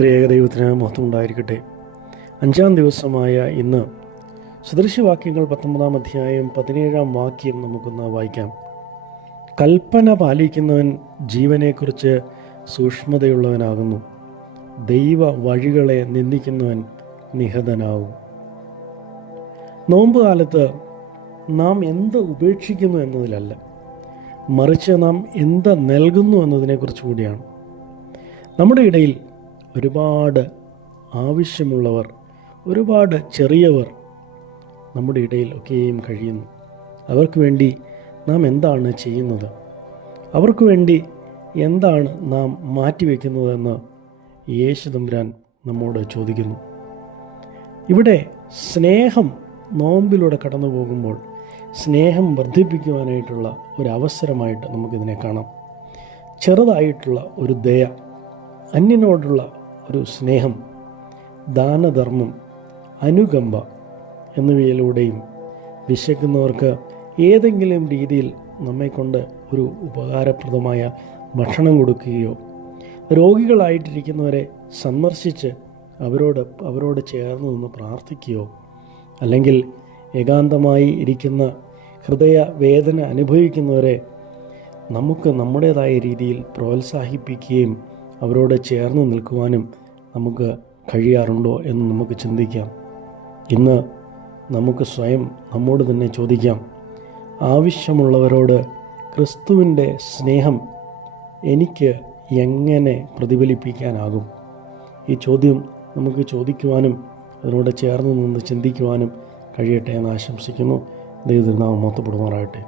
ത്രിയേക ദൈവത്തിന് മഹത്വം ഉണ്ടായിരിക്കട്ടെ. 5-ാം ദിവസമായ ഇന്ന് സദൃശവാക്യങ്ങൾ 19-ാം അധ്യായം 17-ാം വാക്യം നമുക്കൊന്ന് വായിക്കാം. കൽപ്പന പാലിക്കുന്നവൻ ജീവനെക്കുറിച്ച് സൂക്ഷ്മതയുള്ളവനാകുന്നു, ദൈവ വഴികളെ നിന്ദിക്കുന്നവൻ നിഹതനാകും. നോമ്പ് കാലത്ത് നാം എന്ത് ഉപേക്ഷിക്കുന്നു എന്നതിലല്ല, മറിച്ച് നാം എന്ത് നൽകുന്നു എന്നതിനെക്കുറിച്ച് കൂടിയാണ്. നമ്മുടെ ഇടയിൽ ഒരുപാട് ആവശ്യമുള്ളവർ, ഒരുപാട് ചെറിയവർ നമ്മുടെ ഇടയിൽ ഒക്കെയും കഴിയുന്നു. അവർക്ക് വേണ്ടി നാം എന്താണ് ചെയ്യുന്നത്? അവർക്ക് വേണ്ടി എന്താണ് നാം മാറ്റിവെക്കുന്നതെന്ന് യേശു തമ്പുരാൻ നമ്മോട് ചോദിക്കുന്നു. ഇവിടെ സ്നേഹം നോമ്പിലൂടെ കടന്നു പോകുമ്പോൾ സ്നേഹം വർദ്ധിപ്പിക്കുവാനായിട്ടുള്ള ഒരവസരമായിട്ട് നമുക്കിതിനെ കാണാം. ചെറുതായിട്ടുള്ള ഒരു ദയ, അന്യനോടുള്ള ഒരു സ്നേഹം, ദാനധർമ്മം, അനുകമ്പ എന്നിവയിലൂടെയും വിശക്കുന്നവർക്ക് ഏതെങ്കിലും രീതിയിൽ നമ്മെക്കൊണ്ട് ഒരു ഉപകാരപ്രദമായ ഭക്ഷണം കൊടുക്കുകയോ, രോഗികളായിട്ടിരിക്കുന്നവരെ സന്ദർശിച്ച് അവരോട് ചേർന്ന് നിന്ന് പ്രാർത്ഥിക്കുകയോ, അല്ലെങ്കിൽ ഏകാന്തമായി ഇരിക്കുന്ന ഹൃദയവേദന അനുഭവിക്കുന്നവരെ നമുക്ക് നമ്മുടേതായ രീതിയിൽ പ്രോത്സാഹിപ്പിക്കുകയും അവരോട് ചേർന്ന് നിൽക്കുവാനും നമുക്ക് കഴിയാറുണ്ടോ എന്ന് നമുക്ക് ചിന്തിക്കാം. ഇന്ന് നമുക്ക് സ്വയം നമ്മോട് തന്നെ ചോദിക്കാം, ആവശ്യമുള്ളവരോട് ക്രിസ്തുവിൻ്റെ സ്നേഹം എനിക്ക് എങ്ങനെ പ്രതിഫലിപ്പിക്കാനാകും? ഈ ചോദ്യം നമുക്ക് ചോദിക്കുവാനും അതിനോട് ചേർന്ന് നിന്ന് ചിന്തിക്കുവാനും കഴിയട്ടെ എന്ന് ആശംസിക്കുന്നു. ദൈവത്തിൻ്റെ നാമം മഹത്വപ്പെടുമാറാകട്ടെ.